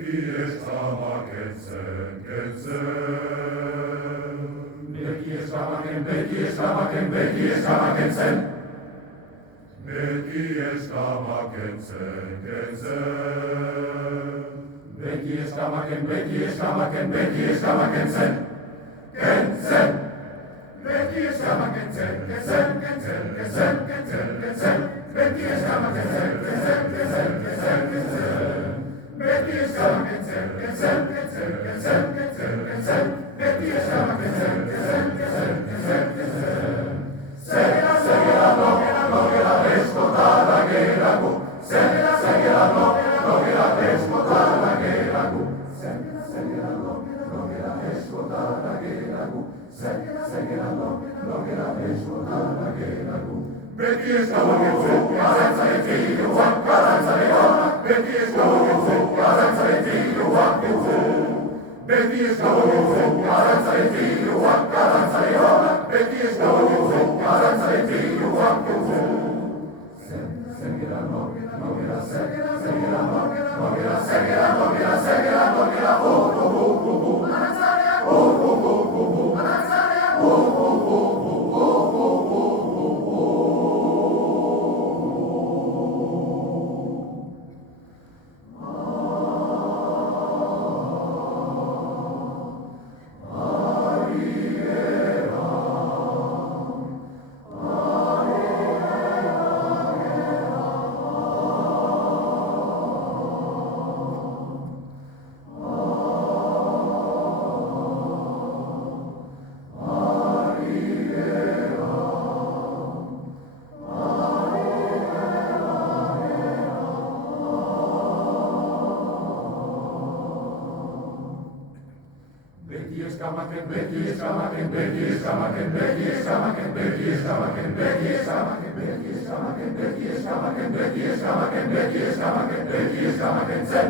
Beti eskama kentzen, kentzen. Beti eskamaken, beti eskamaken, beti eskamaken zen. Beti eskama kentzen, kentzen. Beti eskamaken, beti eskamaken, beti eskamaken zen. Kentzen. Beti eskamaken zen, kentzen, kentzen, kentzen, kentzen, kentzen. Beti eskamaken zen, kentzen, kentzen, kentzen, kentzen. Beti eskamaken zen, kentzen, kentzen, kentzen, kentzen, kentzen. Beti eskamaken zen, kentzen, kentzen, kentzen, kentzen. Segera, segera, nogera, nogera, eskotara geraku. Segera, segera, nogera, nogera, eskotara geraku. Segera, segera, nogera, nogera, eskotara geraku. Segera, segera, nogera, nogera, eskotara geraku. Beti eskamaken zen, arantzaren filuak, arantzaren honak. Beti eskamaken zen, arantzaren filuak, beti eskamaken zen, arantzaren filuak, arantzaren honak. Beti eskamaken zen, arantzaren filuak, segera, nogera, nogera, segera, segera, nogera, nogera, segera, nogera, segera, nogera, arantzarea, arantzarea, Beti eskamaken, beti eskamaken, beti eskamaken, beti eskamaken, beti eskamaken, beti eskamaken, beti eskamaken, beti eskamaken, beti eskamaken, beti eskamaken, beti eskamaken zen.